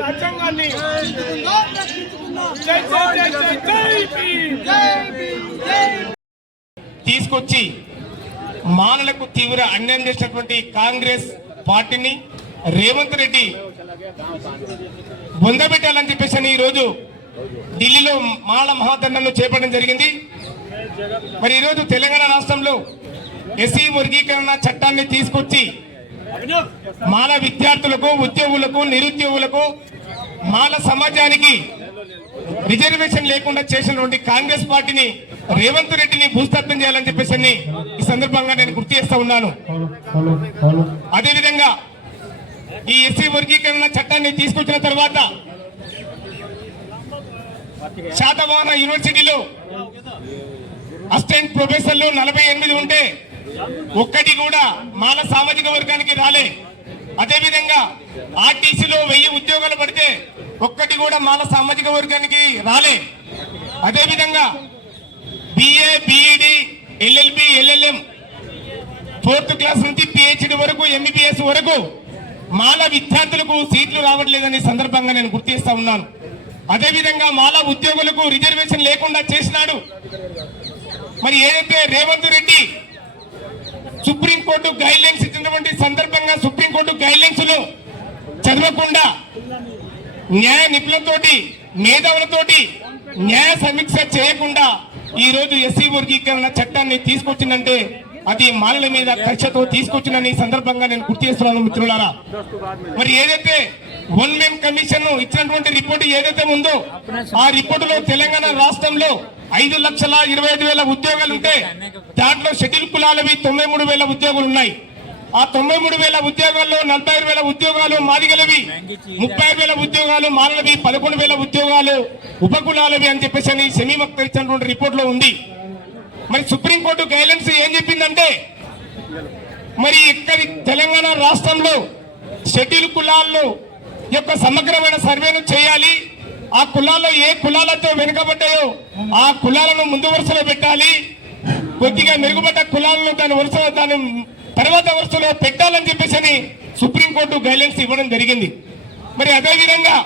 రాజ్యాంగాన్ని తీసుకొచ్చి మానలకు తీవ్ర అన్యాయం చేసినటువంటి కాంగ్రెస్ పార్టీని రేవంత్ రెడ్డి బొందబెట్టాలని చెప్పేసి ఈ రోజు ఢిల్లీలో మాల మహాధర్నాను చేపట్టడం జరిగింది. మరి ఈరోజు తెలంగాణ రాష్ట్రంలో ఎస్సీ వర్గీకరణ చట్టాన్ని తీసుకొచ్చి మాల విద్యార్థులకు, ఉద్యోగులకు, నిరుద్యోగులకు, మాల సమాజానికి రిజర్వేషన్ లేకుండా చేసినటువంటి కాంగ్రెస్ పార్టీని రేవంత్ రెడ్డిని భూస్థాపన చేయాలని చెప్పేసి ఈ సందర్భంగా నేను గుర్తు చేస్తా ఉన్నాను. అదేవిధంగా ఈ ఎస్సీ వర్గీకరణ చట్టాన్ని తీసుకొచ్చిన తర్వాత శాతవాహన యూనివర్సిటీలో అసిస్టెంట్ ప్రొఫెసర్లు 48 ఉంటే ఒక్కటి కూడా మాల సామాజిక వర్గానికి రాలే. అదేవిధంగా ఆర్టీసీలో 1000 ఉద్యోగాలు పడితే ఒక్కటి కూడా మాల సామాజిక వర్గానికి రాలే. అదేవిధంగా BA, BEd, LLB, LLM 4th class నుంచి పిహెచ్డి వరకు, ఎంబీబీఎస్ వరకు మాల విద్యార్థులకు సీట్లు రావట్లేదని సందర్భంగా నేను గుర్తు చేస్తా ఉన్నాను. అదేవిధంగా మాల ఉద్యోగులకు రిజర్వేషన్ లేకుండా చేసినాడు. మరి ఏదైతే Revanth Reddy supreme court guide lines ఇచ్చినటువంటి సందర్భంగా సుప్రీంకోర్టు గైడ్ లైన్స్ లో చదవకుండా న్యాయ నిపుణులతోటి, మేధావులతోటి న్యాయ సమీక్ష చేయకుండా ఈ రోజు ఎస్సీ వర్గీకరణ చట్టాన్ని తీసుకొచ్చిందంటే అది మాలల మీద కక్షతో తీసుకొచ్చిందని సందర్భంగా నేను గుర్తు చేస్తున్నాను మిత్రులారా. మరి ఏదైతే వన్ మెన్ కమిషన్ ఇచ్చినటువంటి రిపోర్ట్ ఏదైతే ఉందో ఆ రిపోర్టులో తెలంగాణ రాష్ట్రంలో 5,25,000 ఉద్యోగాలు ఉంటే దాంట్లో షెడ్యూల్ కులాలవి 93,000 ఉద్యోగాలు ఉన్నాయి. ఆ 93,000 ఉద్యోగాల్లో 46,000 ఉద్యోగాలు మాదిగలవి, 30,000 ఉద్యోగాలు మాలలవి, 11,000 ఉద్యోగాలు ఉపకులాలవి అని చెప్పేసి సెమీ వక్త ఇచ్చినటువంటి రిపోర్ట్ లో ఉంది. మరి సుప్రీంకోర్టు గైడ్లైన్స్ ఏం చెప్పిందంటే మరి ఇక్కడి తెలంగాణ రాష్ట్రంలో షెడ్యూల్ కులాల్లో యొక్క సమగ్రమైన సర్వేను చేయాలి. ఆ కులాల్లో ఏ కులాలతో వెనుకబడ్డాయో ఆ కులాలను ముందు వరుసలో పెట్టాలి. కొద్దిగా మెరుగుపడ్డ కులాలను దాని తర్వాత వరుసలో పెట్టాలని చెప్పేసి సుప్రీంకోర్టు గైడ్లైన్స్ ఇవ్వడం జరిగింది. మరి అదేవిధంగా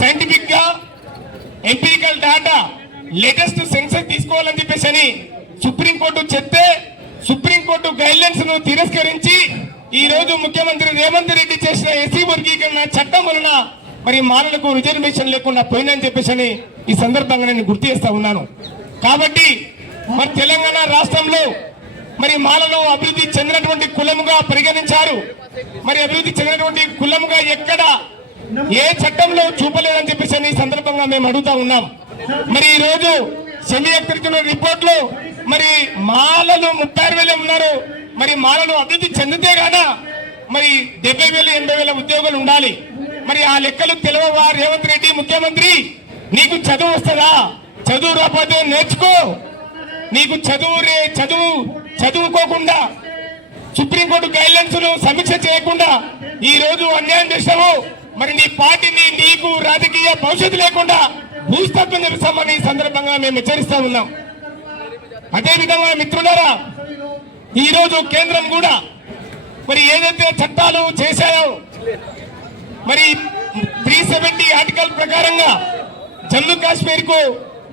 సైంటిఫిక్ గా ఎంపిరికల్ డాటా లేటెస్ట్ సెన్సస్ తీసుకోవాలని చెప్పేసి సుప్రీంకోర్టు చెప్తే సుప్రీంకోర్టు గైడ్లైన్స్ ను తిరస్కరించి ఈ రోజు ముఖ్యమంత్రి రేవంత్ రెడ్డి చేసిన ఎస్సీ వర్గీకరణ చట్టం వలన మరి మాలలకు రిజర్వేషన్ లేకుండా పోయిందని చెప్పేసి ఈ సందర్భంగా నేను గుర్తు చేస్తా ఉన్నాను. కాబట్టి మరి తెలంగాణ రాష్ట్రంలో మరి మాలను అభివృద్ధి చెందినటువంటి కులముగా పరిగణించారు. మరి అభివృద్ధి చెందినటువంటి కులముగా ఎక్కడ ఏ చట్టంలో చూపలేదని చెప్పేసి ఈ సందర్భంగా మేము అడుగుతా ఉన్నాం. మరి ఈ రోజు సెమీ ఎక్కిన రిపోర్ట్ లో మరి మాలలు 36,000 ఉన్నారు. మరి మాలలు అభివృద్ధి చెందితే గానా మరి 70,000, 80,000 ఉద్యోగులు ఉండాలి. మరి ఆ లెక్కలు తెలియవా రేవంత్ రెడ్డి ముఖ్యమంత్రి? నీకు చదువు వస్తుందా? చదువు రాకపోతే నేర్చుకో. నీకు చదువుకోకుండా సుప్రీంకోర్టు గైడ్లైన్స్ ను సమీక్ష చేయకుండా ఈ రోజు అన్యాయం చేసావు. మరి నీ పార్టీని నీకు రాజకీయ భవిష్యత్తు లేకుండా భూస్థాపన చేస్తామని ఈ సందర్భంగా మేము హెచ్చరిస్తా ఉన్నాం. అదేవిధంగా మిత్రులారా, ఈ రోజు కేంద్రం కూడా మరి ఏదైతే చట్టాలు చేశాయో మరి 370 ఆర్టికల్ ప్రకారంగా జమ్మూ కాశ్మీర్ కు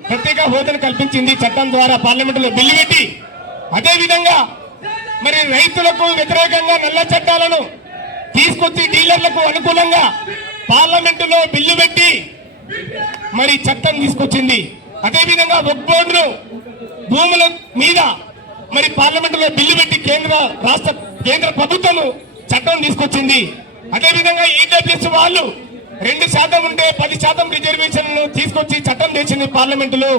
ప్రత్యేక హోదాను కల్పించింది చట్టం ద్వారా పార్లమెంటులో బిల్లు పెట్టి. అదేవిధంగా మరి రైతులకు వ్యతిరేకంగా నల్ల చట్టాలను తీసుకొచ్చి డీలర్లకు అనుకూలంగా పార్లమెంటులో బిల్లు పెట్టి మరి చట్టం తీసుకొచ్చింది. అదేవిధంగా వక్ఫ్ బోర్డును భూముల మీద మరి పార్లమెంటులో బిల్లు పెట్టి కేంద్ర ప్రభుత్వం చట్టం తీసుకొచ్చింది. అదేవిధంగా ఈడబ్ల్యూఎస్ వాళ్ళు 2% ఉంటే 10% రిజర్వేషన్ తీసుకొచ్చి చట్టం చేసింది పార్లమెంటులో.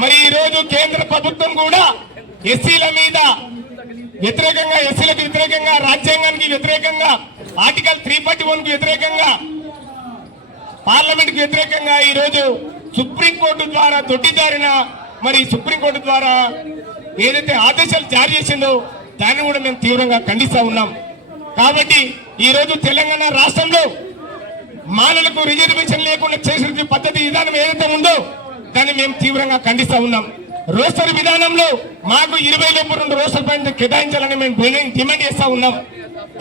మరి ఈ రోజు కేంద్ర ప్రభుత్వం కూడా ఎస్సీల మీద వ్యతిరేకంగా, ఎస్సీలకు వ్యతిరేకంగా, రాజ్యాంగానికి వ్యతిరేకంగా, ఆర్టికల్ 341 కి వ్యతిరేకంగా, పార్లమెంట్ కి వ్యతిరేకంగా ఈ రోజు సుప్రీంకోర్టు ద్వారా దొడ్డిదారిన మరి సుప్రీంకోర్టు ద్వారా ఏదైతే ఆదేశాలు జారీ చేసిందో దాన్ని కూడా మేము తీవ్రంగా ఖండిస్తా ఉన్నాం. కాబట్టి ఈ రోజు తెలంగాణ రాష్ట్రంలో మాలలకు రిజర్వేషన్ లేకుండా చేసిన పద్ధతి విధానం ఏదైతే ఉందో దాన్ని మేము తీవ్రంగా ఖండిస్తా ఉన్నాం. రోస్టర్ విధానంలో మాకు 20 లోపు 2 రోస్టర్ పాయింట్లు కేటాయించాలని మేము డిమాండ్ చేస్తా ఉన్నాం.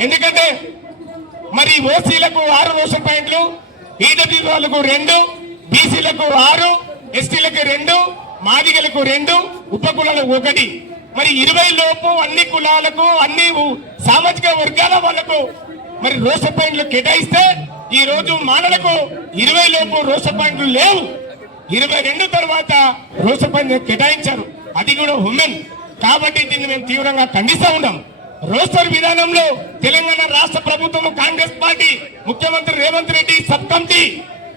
ఎందుకంటే మరి ఓసీలకు 6 రోస్టర్ పాయింట్లు, ఈడబ్ల్యూ వాళ్ళకు 2, బీసీలకు 6, ఎస్టీలకు 2, మాదిగలకు 2, ఉపకులాలకు 1. మరి 20 లోపు అన్ని కులాలకు అన్ని సామాజిక వర్గాల వాళ్ళకు మరి రోస్టర్ పాయింట్లు కేటాయిస్తే ఈ రోజు మాలలకు 20 లోపు రోస్టర్ పాయింట్లు లేవు. 22 తర్వాత రోస్టర్ పాయింట్లు కేటాయించారు, అది కూడా ఉమెన్. కాబట్టి దీన్ని మేము తీవ్రంగా ఖండిస్తా ఉన్నాం. రోస్టర్ విధానంలో తెలంగాణ రాష్ట్ర ప్రభుత్వం, కాంగ్రెస్ పార్టీ, ముఖ్యమంత్రి రేవంత్ రెడ్డి సబ్ కమిటీ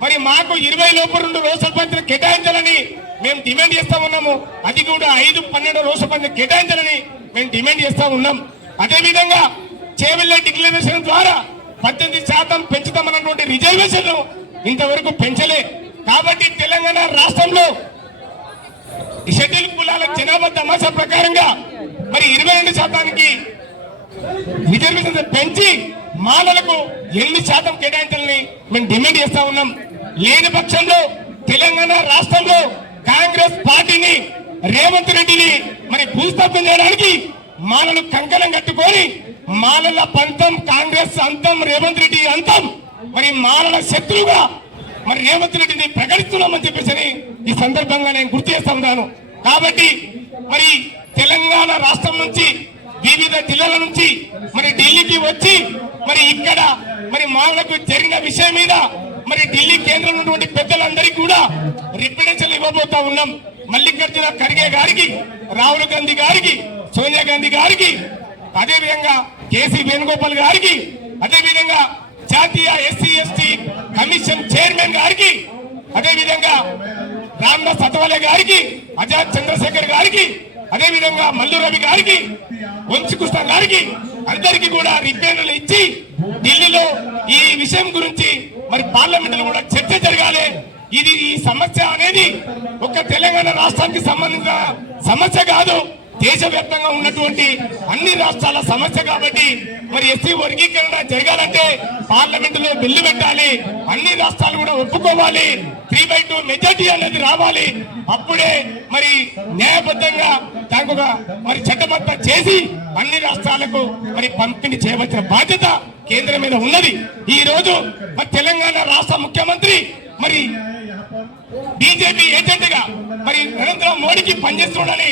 మరి మాకు 20 లోపు 2 రోస్టర్ పాయింట్లు కేటాయించాలని మేము డిమాండ్ చేస్తా ఉన్నాము. అది కూడా 5-12 రోస్టర్ పాయింట్లు కేటాయించాలని మేము డిమాండ్ చేస్తా ఉన్నాం. అదేవిధంగా చేవెళ్ళ డిక్లరేషన్ ద్వారా 18% పెంచుతామన్నటువంటి రిజర్వేషన్ ఇంతవరకు పెంచలే. కాబట్టి తెలంగాణ రాష్ట్రంలో షెడ్యూల్ కులాల జనాభా తమాషా ప్రకారంగా మరి 22% రిజర్వేషన్ పెంచి మాలలకు 8% కేటాయించాలని మేము డిమాండ్ చేస్తా ఉన్నాం. లేని పక్షంలో తెలంగాణ రాష్ట్రంలో కాంగ్రెస్ పార్టీని, రేవంత్ రెడ్డిని మరి భూస్థాపన చేయడానికి మాలలు కంకణం కట్టుకొని మాలల పంతం, కాంగ్రెస్ అంతం, రేవంత్ రెడ్డి అంతం, మరి మాలల శత్రువుగా మరి రేవంత్ రెడ్డిని ప్రకటిస్తున్నామని చెప్పేసి ఈ సందర్భంగా నేను గుర్తు చేస్తా ఉన్నాను. కాబట్టి మరి తెలంగాణ రాష్ట్రం నుంచి వివిధ జిల్లాల నుంచి మరి ఢిల్లీకి వచ్చి మరి ఇక్కడ మరి మాలలకు జరిగిన విషయం మీద మరి ఢిల్లీ కేంద్రం ఉన్నటువంటి పెద్దలందరికీ కూడా రిప్రజెంటేషన్ ఇవ్వబోతా ఉన్నాం. మల్లికార్జున ఖర్గే గారికి, రాహుల్ గాంధీ గారికి, సోనియా గాంధీ గారికి, అదేవిధంగా కేసీ వేణుగోపాల్ గారికి, అదేవిధంగా జాతీయ ఎస్సీ/ఎస్టీ కమిషన్ చైర్మన్ గారికి, అదేవిధంగా రామ్దాస్ అథవాలే గారికి, ఆజాద్ చంద్రశేఖర్ గారికి, అదేవిధంగా మల్లు రవి గారికి, వంశీకృష్ణ గారికి అందరికీ కూడా రిప్రజెంటేషన్లు ఇచ్చి ఢిల్లీలో ఈ విషయం గురించి మరి పార్లమెంట్ లో కూడా చర్చ జరగాలి. ఇది ఈ సమస్య అనేది ఒక తెలంగాణ రాష్ట్రానికి సంబంధించిన సమస్య కాదు, దేశవ్యాప్తంగా ఉన్నటువంటి అన్ని రాష్ట్రాల సమస్య. కాబట్టి మరి ఎస్సీ వర్గీకరణ జరగాలంటే పార్లమెంట్ లో బిల్లు పెట్టాలి, అన్ని రాష్ట్రాలు కూడా ఒప్పుకోవాలి, 3/2 మెజార్టీ అనేది రావాలి. అప్పుడే మరి న్యాయబద్ధంగా దానికి ఒక మరి చట్టబద్ధ చేసి అన్ని రాష్ట్రాలకు మరి పంపిణీ చేయవలసిన బాధ్యత కేంద్రం మీద ఉన్నది. ఈ రోజు మరి తెలంగాణ రాష్ట్ర ముఖ్యమంత్రి మరి బీజేపీ ఏజెంట్ గా మరి నరేంద్ర మోడీకి పనిచేస్తున్నాడని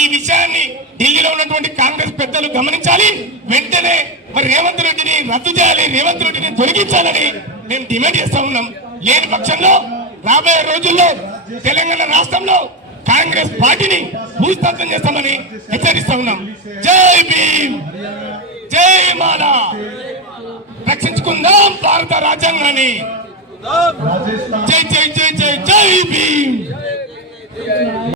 ఈ విషయాన్ని ఢిల్లీలో ఉన్నటువంటి కాంగ్రెస్ పెద్దలు గమనించాలి. వెంటనే మరి రేవంత్ రెడ్డిని రద్దు చేయాలి, రేవంత్ రెడ్డిని తొలగించాలని మేము డిమాండ్ చేస్తా ఉన్నాం. లేని పక్షంలో రాబోయే రోజుల్లో తెలంగాణ రాష్ట్రంలో కాంగ్రెస్ పార్టీని భూస్థాపన చేస్తామని హెచ్చరిస్తా ఉన్నాం. జై భీమ్, జై మాల, రక్షించుకుందాం భారత రాజ్యాంగాన్ని. జై జై జై జై జై భీమ్.